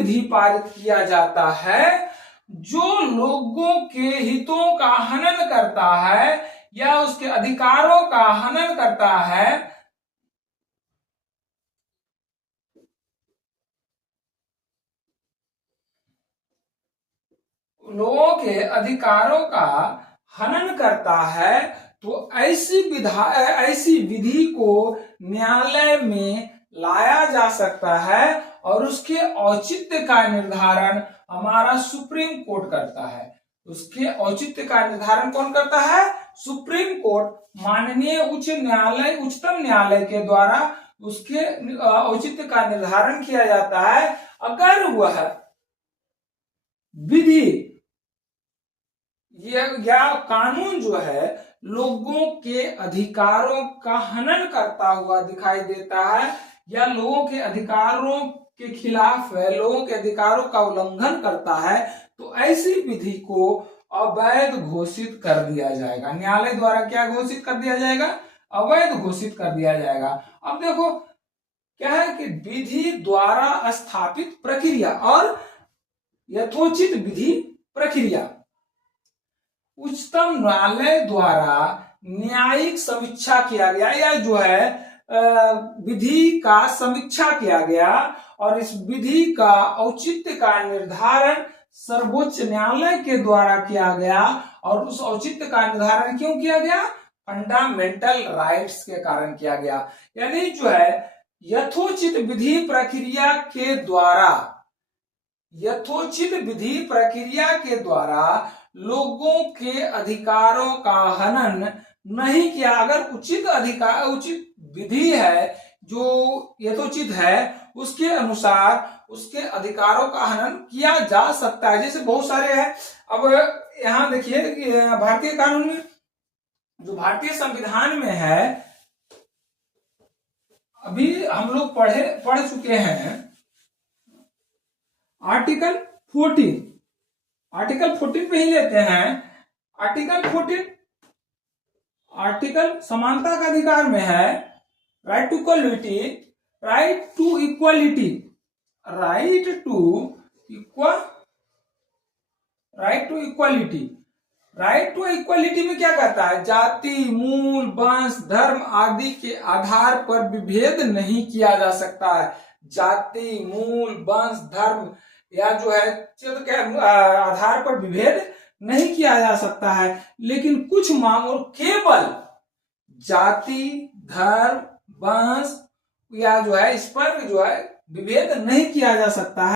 विधि पारित किया जाता है जो लोगों के हितों का हनन करता है या उसके अधिकारों का हनन करता है, लोगों के अधिकारों का हनन करता है, तो ऐसी विधि को न्यायालय में लाया जा सकता है और उसके औचित्य का निर्धारण हमारा सुप्रीम कोर्ट करता है। उसके औचित्य का निर्धारण कौन करता है? सुप्रीम कोर्ट, माननीय उच्चतम न्यायालय के द्वारा उसके औचित्य का निर्धारण किया जाता है। अगर वह विधि या कानून जो है लोगों के अधिकारों का हनन करता हुआ दिखाई देता है या लोगों के अधिकारों के खिलाफ है, लोगों के अधिकारों का उल्लंघन करता है, तो ऐसी विधि को अवैध घोषित कर दिया जाएगा। न्यायालय द्वारा क्या घोषित कर दिया जाएगा? अवैध घोषित कर दिया जाएगा। अब देखो क्या है कि विधि द्वारा स्थापित प्रक्रिया और यथोचित विधि प्रक्रिया, उच्चतम न्यायालय द्वारा न्यायिक समीक्षा किया गया या जो है विधि का समीक्षा किया गया और इस विधि का औचित्य का निर्धारण सर्वोच्च न्यायालय के द्वारा किया गया। और उस औचित्य का निर्धारण क्यों किया गया? फंडामेंटल राइट्स के कारण किया गया। यानी जो है यथोचित विधि प्रक्रिया के द्वारा, यथोचित विधि प्रक्रिया के द्वारा लोगों के अधिकारों का हनन नहीं किया। अगर उचित विधि है जो यथोचित है, उसके अनुसार उसके अधिकारों का हनन किया जा सकता है। जैसे बहुत सारे हैं। अब यहाँ देखिए कि भारतीय कानून में, जो भारतीय संविधान में है, अभी हम लोग पढ़ चुके हैं आर्टिकल 14 पे ही लेते हैं। आर्टिकल 14 आर्टिकल समानता का अधिकार में है, right to equality, right to equality, right to equality में क्या कहता है? जाति, मूल, वंश, धर्म आदि के आधार पर विभेद नहीं किया जा सकता है। जाति, मूल, वंश, धर्म या जो है क्षेत्र के आधार पर विभेद नहीं किया जा सकता है। लेकिन कुछ मामलों केवल जाति, धर्म, वंश या जो है इस पर जो है विभेद नहीं किया जा सकता है।